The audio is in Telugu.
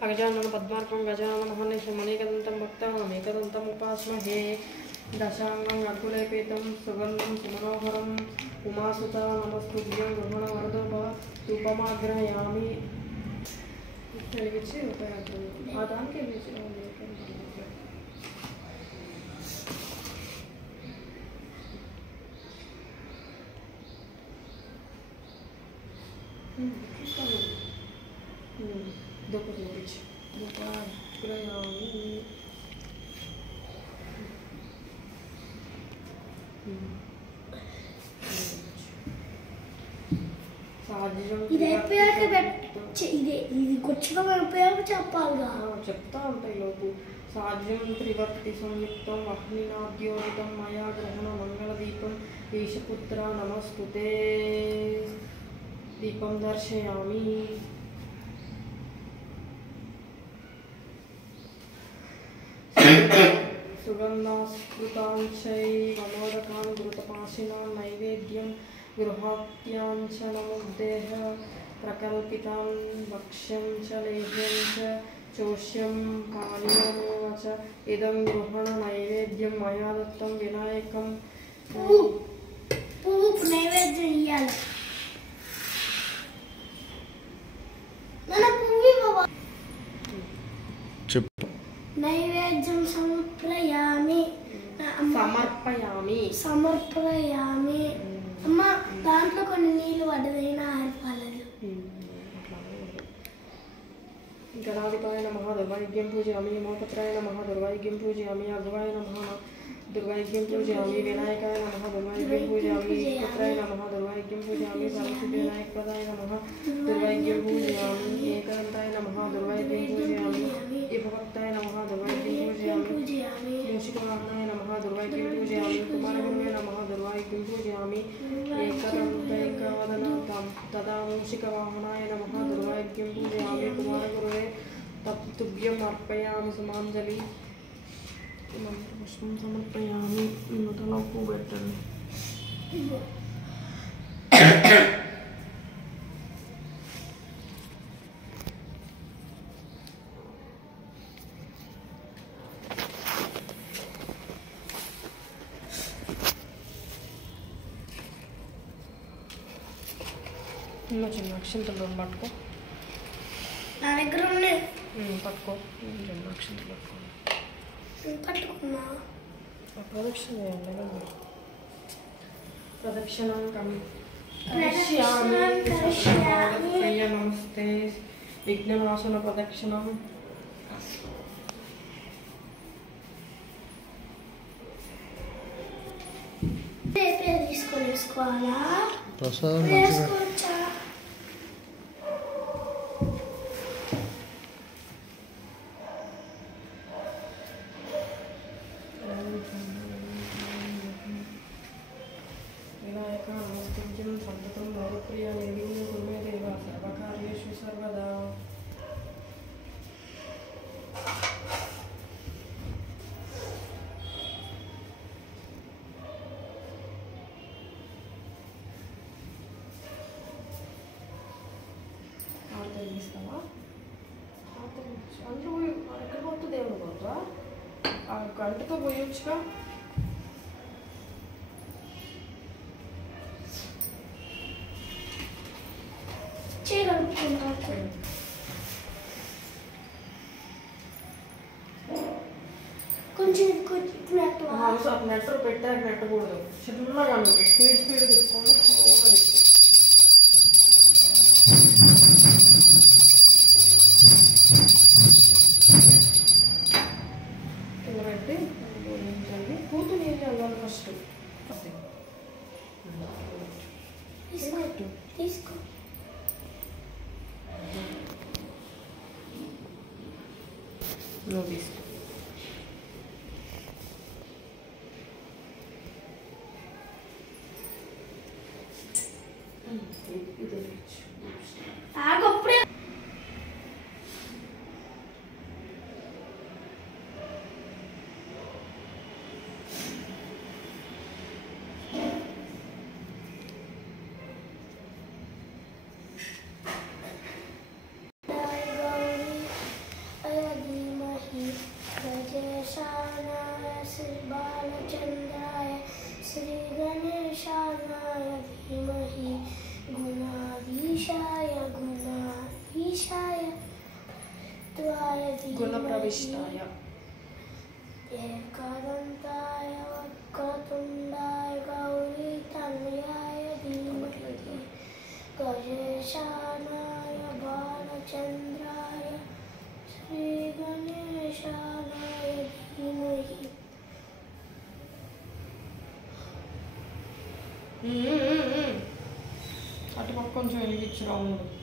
अगजानन पद्मार्कं गजानन महर्निशमनेकदन्तं भक्तानां एकदन्तम् उपास्महे दशांगं अकुलेपेतं सुगन्धं सुमनोहरम् उमासुता नमस्तुभ्यं गृहणवरदो भव धूपमाग्रहयामि వెలిగించి ఉపయోగపడుతుంది ఆ దానికి వెలిగించి దుఃఖ చూపించి చెప్తా ఉంటాయి లోపు సాధ్యం త్రివర్తి సంయుక్తం అగ్నినాద్యోదితం మయా గ్రహణ మంగళదీపం ఈశపుత్ర నమస్తుతే దీపం దర్శయామి సుగంధాస్పృతాంచై మనోరకాన్ ఘృతపాశినాం నైవేద్యం గృహాత్యాంచ నముద్దేహ ప్రకల్పితాం భక్ష్యం చ లేహ్యం చ చోష్యం పానీయమేవ చ ఇదం గృహణ నైవేద్యం మయా దత్తం వినాయకం నైవేద్యం ఇయ్యాలి చెప్పు నైవేద్యం సమర్పయామి సమర్పయామి అమ్మ దాంట్లో కొన్ని నీళ్ళు పడ్డదైనా ఆరిపోలేదు గణాధిపాయ నమః దుర్వాయుగ్యం పూజయామి మోపత్రాయ నమః దుర్వాయుగ్యం పూజయామి అగ్వాయ నమః దుర్వాయుగ్యం పూజయామి వినాయకాయ నమః దుర్వాయుగ్యం పూజయామి పుత్రాయ నమః దుర్వాయుగ్యం పూజయామి సరస్వతి వినాయకపదాయ నమః దుర్వాయుగ్యం పూజయామి ఏకదంతాయ నమః దుర్వాయుగ్యం పూజయామి విభక్తాయ నమః దుర్వాయుగ్యం పూజయామి మూషికవాహనాయ నమః దుర్వాయుగ్యం పూజయామి కుమారగురువే నమః దుర్వాయుగ్యం పూజయామి ఏకదంతైకవదన తదా మూషికవాహనాయ నమః దుర్వాయుగ్యం పూజయామి కుమారగురువే తుభ్యం అర్పయామి సుమాంజలి పుష్పం సమర్పయామి నూతన పువ్వు పెట్టండి చిన్న అక్షంతలు పట్టుకో నా దగ్గర ఉన్నాయి పట్టుకో చిన్న అక్షంతలు పట్టుకున్నా ప్రదక్షిణ చేయండి ప్రదక్షిణం నమస్తే విఘ్ననాశన ప్రదక్షిణం తీసుకోవాలా ప్రసాదం వేసుకోవచ్చా వినాయక నమస్తం సంతతం లోకప్రియ నిర్విఘ్న కుర్మే దేవ సర్వకార్యేషు సర్వదా ఆడతగిస్తావా అందులో ఎక్కడ పోతుంది దేవుడు పోతా ఆ గంటతో పోయొచ్చుగా కొంచెం నెట్ పెట్టాక నెట్టకూడదు చిన్నగా స్పీడ్ తిప్పుకోండి స్లోగా తిప్పుకోండి కింద పెట్టి కూతురు ఏం చేయాలి ఫస్ట్ తీసుకో నువ్వు తీసుకో ఆగప్పుడే गुणप्रविष्टाय गुणप्रविष्टाय एकदन्ताय वक्रतुण्डाय गौरीतनयाय धीमहि गजेशानाय बालचन्द्राय श्रीगणेशानाय धीमहि అటు పక్క కొంచెం వెలిగించు రౌండ్